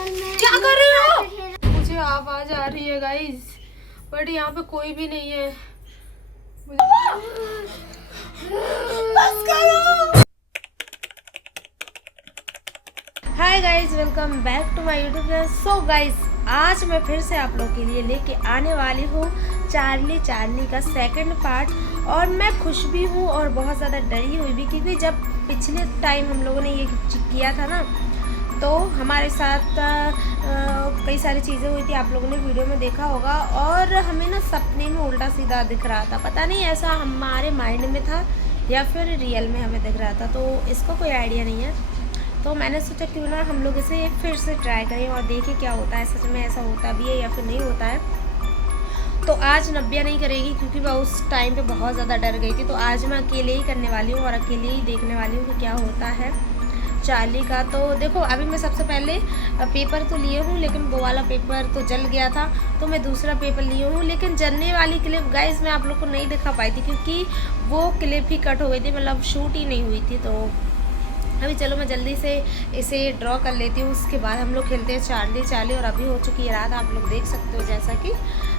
क्या कर रही हो? मुझे आवाज आ रही है गाइस, बट यहाँ पे कोई भी नहीं है। बस करो। Hi guys, welcome back to my YouTube channel. So guys, आज मैं फिर से आप लोगों के लिए लेके आने वाली हूँ चार्ली का सेकंड पार्ट। और मैं खुश भी हूँ और बहुत ज़्यादा डरी हुई भी, क्योंकि जब पिछले टाइम हम लोगों ने ये किया था ना, तो हमारे साथ कई सारी चीज़ें हुई थी, आप लोगों ने वीडियो में देखा होगा। और हमें ना सपने में उल्टा सीधा दिख रहा था, पता नहीं ऐसा हमारे माइंड में था या फिर रियल में हमें दिख रहा था, तो इसका कोई आइडिया नहीं है। तो मैंने सोचा क्यों ना हम लोग इसे फिर से ट्राई करें और देखें क्या होता है, सच में ऐसा होता भी है या फिर नहीं होता है। तो आज नब्या नहीं करेगी, क्योंकि मैं उस टाइम पे बहुत ज़्यादा डर गई थी। तो आज मैं अकेले ही करने वाली हूँ और अकेले ही देखने वाली हूँ कि क्या होता है चार्ली का। तो देखो, अभी मैं सबसे पहले पेपर तो लिए हूँ, लेकिन वो वाला पेपर तो जल गया था, तो मैं दूसरा पेपर लिए हूँ। लेकिन जलने वाली क्लिप गाइस मैं आप लोग को नहीं दिखा पाई थी, क्योंकि वो क्लिप ही कट हो गई थी, मतलब शूट ही नहीं हुई थी। तो अभी चलो मैं जल्दी से इसे ड्रॉ कर लेती हूँ, उसके बाद हम लोग खेलते हैं चार्ली। और अभी हो चुकी है रात, आप लोग देख सकते हो, जैसा कि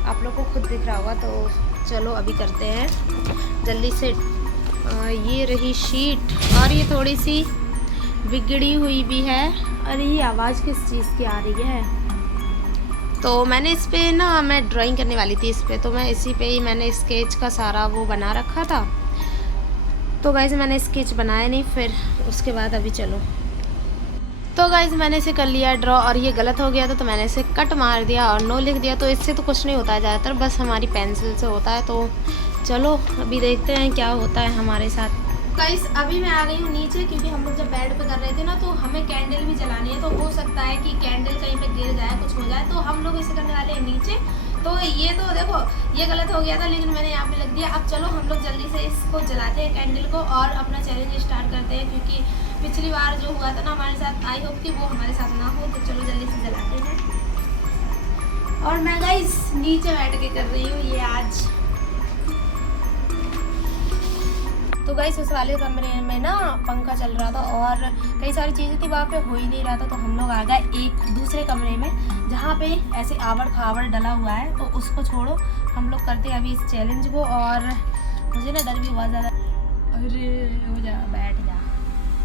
आप लोग को खुद दिख रहा होगा। तो चलो अभी करते हैं जल्दी से। ये रही शीट, और ये थोड़ी सी बिगड़ी हुई भी है। अरे ये आवाज़ किस चीज़ की आ रही है? तो मैंने इस पे ना, मैं ड्राइंग करने वाली थी इस पे, तो मैं इसी पे ही मैंने स्केच का सारा वो बना रखा था। तो गाइज़ मैंने स्केच बनाया नहीं, फिर उसके बाद अभी चलो। तो गाइज़ मैंने इसे कर लिया ड्रॉ, और ये गलत हो गया था तो मैंने इसे कट मार दिया और नो लिख दिया। तो इससे तो कुछ नहीं होता है ज़्यादातर, बस हमारी पेंसिल से होता है। तो चलो अभी देखते हैं क्या होता है हमारे साथ। गाइस अभी मैं आ गई हूँ नीचे, क्योंकि हम लोग जब बेड पे कर रहे थे ना, तो हमें कैंडल भी जलानी है। तो हो सकता है कि कैंडल कहीं पे गिर जाए, कुछ हो जाए, तो हम लोग इसे करने वाले हैं नीचे। तो ये तो देखो, ये गलत हो गया था, लेकिन मैंने यहाँ पे लग दिया। अब चलो हम लोग जल्दी से इसको जलाते हैं कैंडल को, और अपना चैलेंज स्टार्ट करते हैं, क्योंकि पिछली बार जो हुआ था ना हमारे साथ, आई होप कि वो हमारे साथ ना हो। तो चलो जल्दी से जलाते हैं। और मैं गाइस नीचे बैठ के कर रही हूँ ये आज। तो गाइस उस वाले कमरे में ना पंखा चल रहा था और कई सारी चीज़ें थी, वहाँ पे हो ही नहीं रहा था। तो हम लोग आ गए एक दूसरे कमरे में, जहाँ पे ऐसे आवड़ खावड़ डला हुआ है। तो उसको छोड़ो, हम लोग करते हैं अभी इस चैलेंज को। और मुझे ना डर भी बहुत ज़्यादा, अरे हो जा, बैठ जा।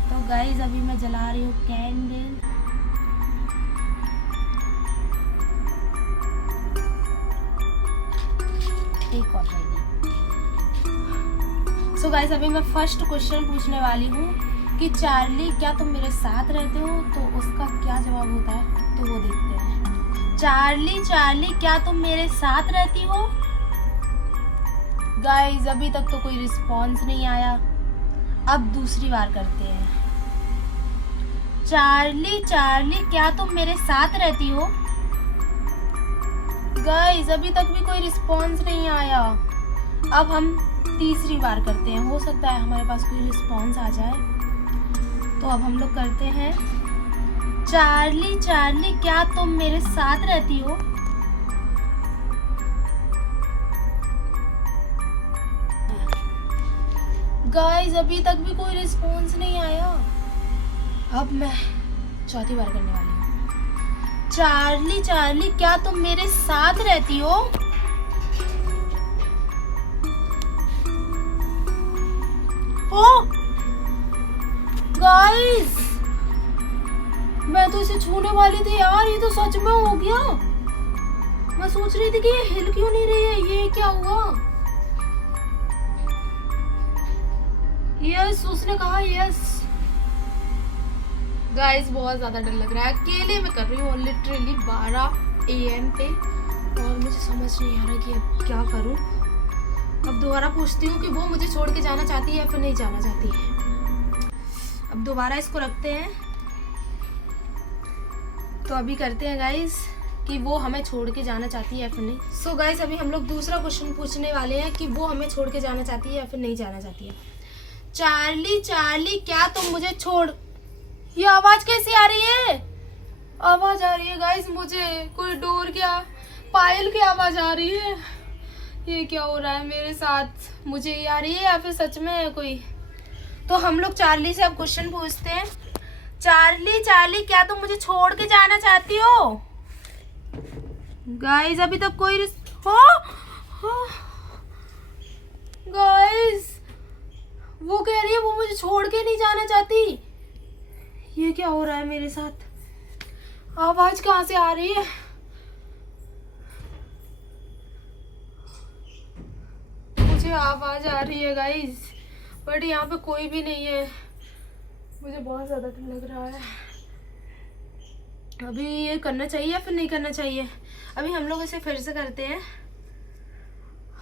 तो गाइस अभी मैं जला रही हूँ कैंडल। एक और रहेगी। सो गाइस अभी मैं फर्स्ट क्वेश्चन पूछने वाली हूँ कि चार्ली क्या तुम मेरे साथ रहते हो? तो उसका क्या जवाब होता है, तो वो देखते हैं। चार्ली क्या तुम मेरे साथ रहती हो? गाइस अभी तक तो कोई रिस्पॉन्स नहीं आया। अब दूसरी बार करते हैं। चार्ली क्या तुम मेरे साथ रहती हो? गाइस अभी तक भी कोई रिस्पॉन्स नहीं आया। अब हम तीसरी बार करते हैं, हो सकता है हमारे पास कोई रिस्पॉन्स आ जाए। तो अब हम लोग करते हैं, चार्ली क्या तुम मेरे साथ रहती हो? गाइस अभी तक भी कोई रिस्पॉन्स नहीं आया। अब मैं चौथी बार करने वाली हूँ। चार्ली क्या तुम मेरे साथ रहती हो? ओ गाइस, मैं तो इसे छूने वाली थी यार, ये तो सच में हो गया। मैं सोच रही थी कि ये हिल क्यों नहीं रही है, ये क्या हुआ? यस, उसने कहा यस। गाइस बहुत ज्यादा डर लग रहा है, अकेले में कर रही हूँ लिटरली 12 AM पे, और मुझे समझ नहीं आ रहा कि अब क्या करूँ। अब दोबारा पूछती हूँ कि वो मुझे छोड़ के जाना चाहती है या फिर नहीं जाना चाहती है। अब दोबारा इसको रखते हैं। तो अभी करते हैं गाइस कि वो हमें छोड़ के जाना चाहती है या फिर नहीं। सो गाइस अभी हम लोग दूसरा क्वेश्चन पूछने वाले हैं कि वो हमें छोड़ के जाना चाहती है या फिर नहीं जाना चाहती है। चार्ली क्या तुम मुझे छोड़, ये आवाज कैसी आ रही है? आवाज आ रही है गाइस, मुझे कोई डोर क्या, पायल की आवाज आ रही है। ये क्या हो रहा है मेरे साथ? मुझे ये आ रही है या फिर सच में है कोई? तो हम लोग चार्ली से अब क्वेश्चन पूछते हैं। चार्ली चार्ली, क्या तुम मुझे छोड़ के जाना चाहती हो? गाइस अभी तक कोई हो गाइस, वो कह रही है वो मुझे छोड़ के नहीं जाना चाहती। ये क्या हो रहा है मेरे साथ? आवाज कहाँ से आ रही है? मुझे आवाज आ रही है गाइस, बट यहाँ पे कोई भी नहीं है। मुझे बहुत ज्यादा डर लग रहा है। अभी ये करना चाहिए या फिर नहीं करना चाहिए? अभी हम लोग इसे फिर से करते हैं।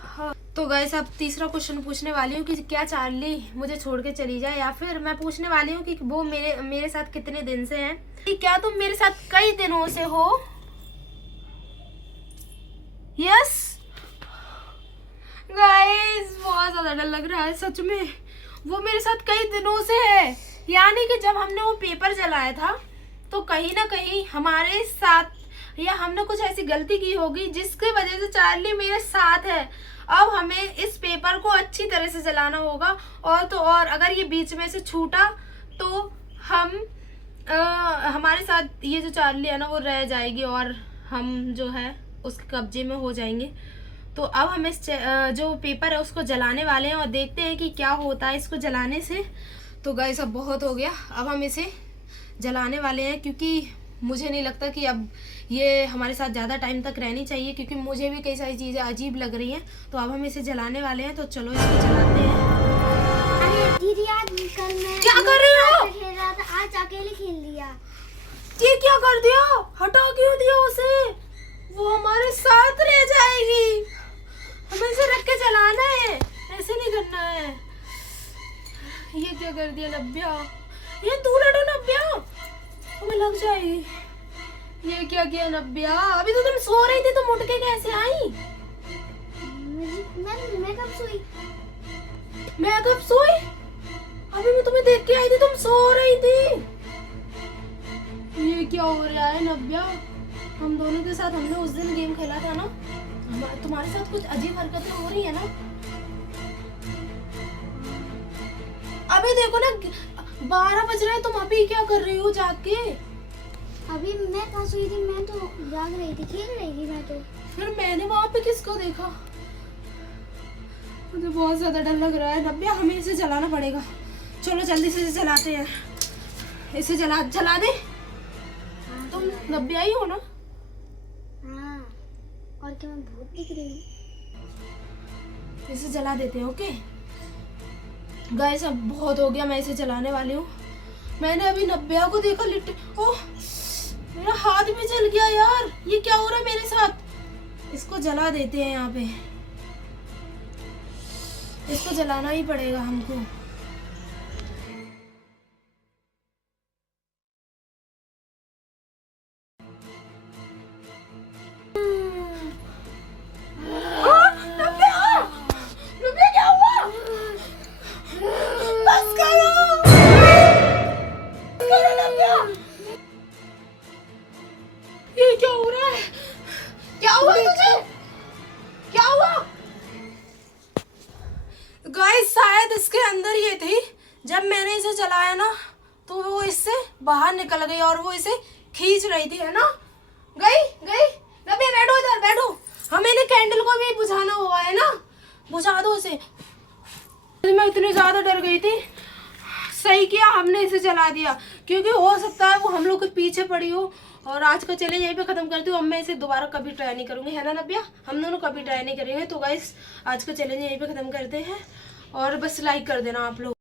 हाँ। तो गाइस अब तीसरा क्वेश्चन पूछने वाली हूँ कि क्या चार्ली मुझे छोड़ के चली जाए, या फिर मैं पूछने वाली हूँ कि वो मेरे साथ कितने दिन से है, कि क्या तुम मेरे साथ कई दिनों से हो? यस गाइस, बहुत ज्यादा डर लग रहा है सच में। वो मेरे साथ कई दिनों से है, यानी कि जब हमने वो पेपर जलाया था तो कहीं ना कहीं हमारे साथ या हमने कुछ ऐसी गलती की होगी जिसकी वजह से चार्ली मेरे साथ है। अब हमें इस पेपर को अच्छी तरह से जलाना होगा, और तो और अगर ये बीच में से छूटा तो हमारे साथ ये जो चार्ली है ना वो रह जाएगी और हम जो है उसके कब्जे में हो जाएंगे। तो अब हम इस जो पेपर है उसको जलाने वाले हैं और देखते हैं कि क्या होता है इसको जलाने से। तो गाइस अब बहुत हो गया, अब हम इसे जलाने वाले हैं, क्योंकि मुझे नहीं लगता कि अब ये हमारे साथ ज़्यादा टाइम तक रहनी चाहिए, क्योंकि मुझे भी कई सारी चीज़ें अजीब लग रही हैं। तो अब हम इसे जलाने वाले हैं, तो चलो इसको जलाते हैं। दीदी आज कल मैं क्या कर रही हो? खेल रहा था, आज अकेले खेल लिया। ये क्या कर दिया? हटा क्यों दिया उसे? वो हमारे साथ रह जाएगी, हमें इसे रख के चलाना है, ऐसे नहीं करना है। ये क्या कर दिया नब्या? ये तू लड़ो नब्या, हमें लग जाएगी। ये क्या किया नब्या? अभी तो तुम सो रही थी, तुम उठ के कैसे आई? मैं कब सोई? मैं कब सोई? अभी मैं तुम्हें देख के आई थी, तुम सो रही थी। ये क्या हो रहा है नब्या? हम दोनों के साथ हमने उस दिन गेम खेला था ना, तुम्हारे साथ कुछ अजीब हरकतें हो रही है ना? अभी देखो ना 12 बज रहे हैं, तुम अभी क्या कर रही हो जाग के? अभी मैं कहाँ सोई थी? मैं तो जाग रही थी, खेल रही थी मैं तो। फिर मैंने वहां पे किसको देखा? मुझे बहुत ज्यादा डर लग रहा है नब्या, हमें इसे जलाना पड़ेगा। चलो जल्दी से इसे जलाते हैं। इसे जला दे। तुम नब्या ही हो ना? हाँ, और क्या मैं भूत दिख रही हूँ? इसे जला देते हैं। ओके गाइस अब बहुत हो गया, मैं इसे जलाने वाली हूँ। मैंने अभी नब्या को देखा ओह मेरा हाथ भी जल गया यार, ये क्या हो रहा है मेरे साथ? इसको जला देते हैं, यहाँ पे इसको जलाना ही पड़ेगा हमको। ये क्या हो रहा है? क्या हुआ तुझे? क्या हुआ? गाइस शायद इसके अंदर ये थी, जब मैंने इसे चलाया ना तो वो इससे बाहर निकल गई और वो इसे खींच रही थी, है ना? गई नबी बैठो, इधर बैठो। हमें ने कैंडल को भी बुझाना हुआ है ना, बुझा दो उसे। मैं इतनी ज्यादा डर गई थी, सही किया हमने इसे जला दिया, क्योंकि हो सकता है वो हम लोग के पीछे पड़ी हो। और आज का चैलेंज यहीं पे खत्म करती हूँ। अब मैं इसे दोबारा कभी ट्राई नहीं करूँगी, है ना नब्या? हम दोनों कभी ट्राई नहीं करेंगे। तो गाइस आज का चैलेंज यहीं पे खत्म करते हैं, और बस लाइक कर देना आप लोग।